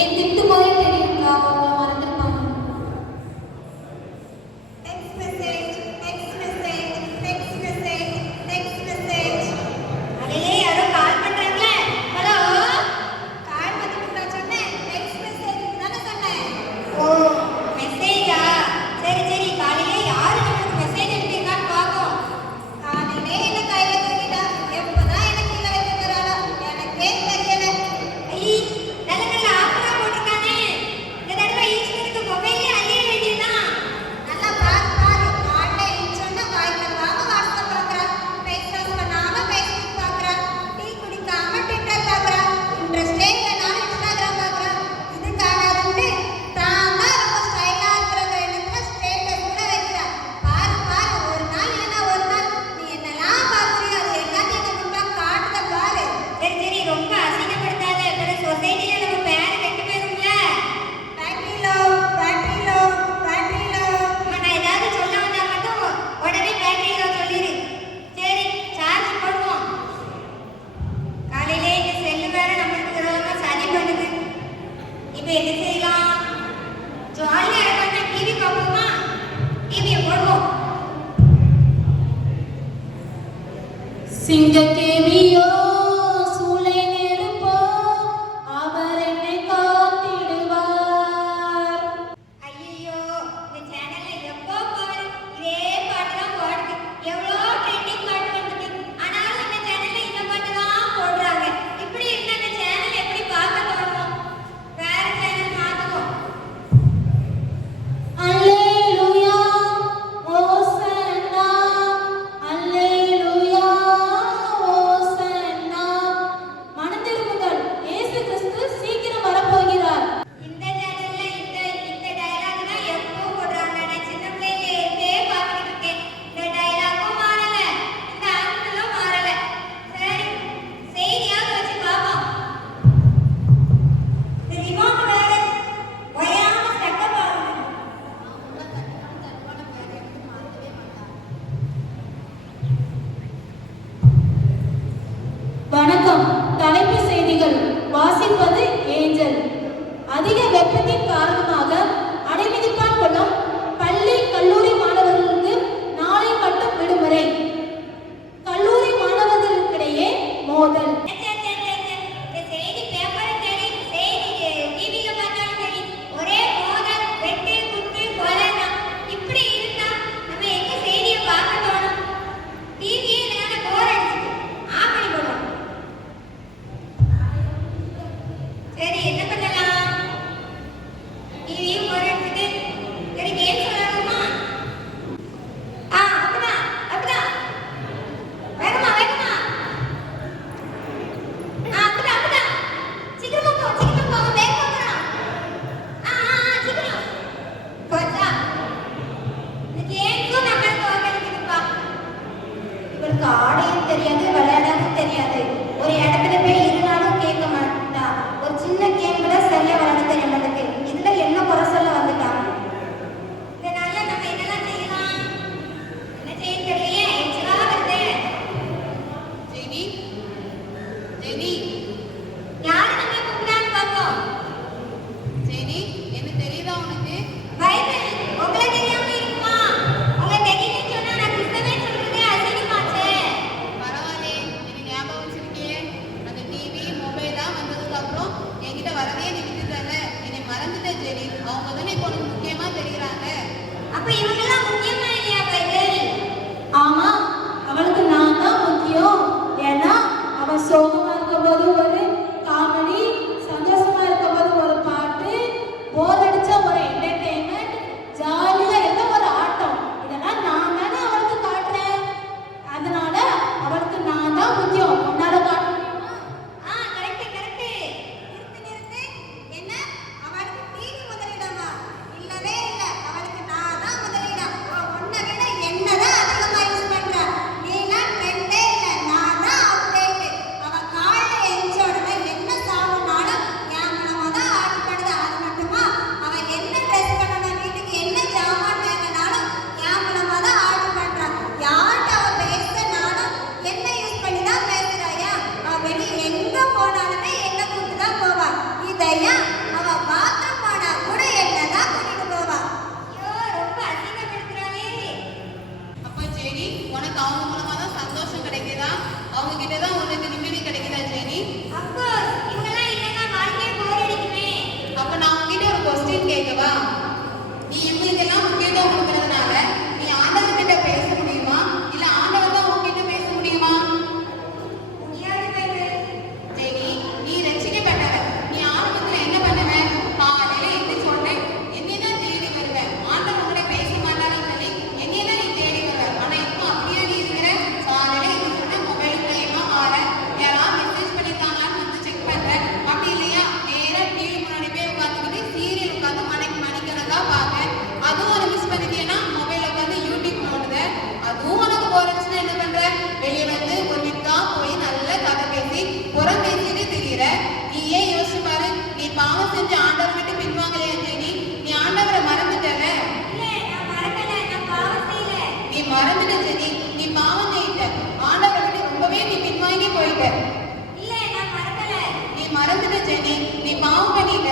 Benedictine to என்ன செய்யலாம் ஜாலியாக இருக்காங்க டிவி பார்ப்போமா டிவியை போடுவோம். சிங்கக்கேவி ஆடையும் தெரியாது விளையாடவும் தெரியாது. ஒரு இடத்துல போய் ஜெனி. உனக்கு அவங்க மூலமா தான் சந்தோஷம் கிடைக்குதா? அவங்க கிட்டதான் உனக்கு நிம்மதி கிடைக்குதா ஜெனி? அப்போ இவங்கெல்லாம் இல்லைன்னா வாழ்க்கையே போர் அடிக்குமே அப்ப நான் உங்ககிட்ட ஒரு கொஸ்டின் கேட்கவா? பின்வாங்கி ஜெனி நீ பாவம் பண்ணிட்ட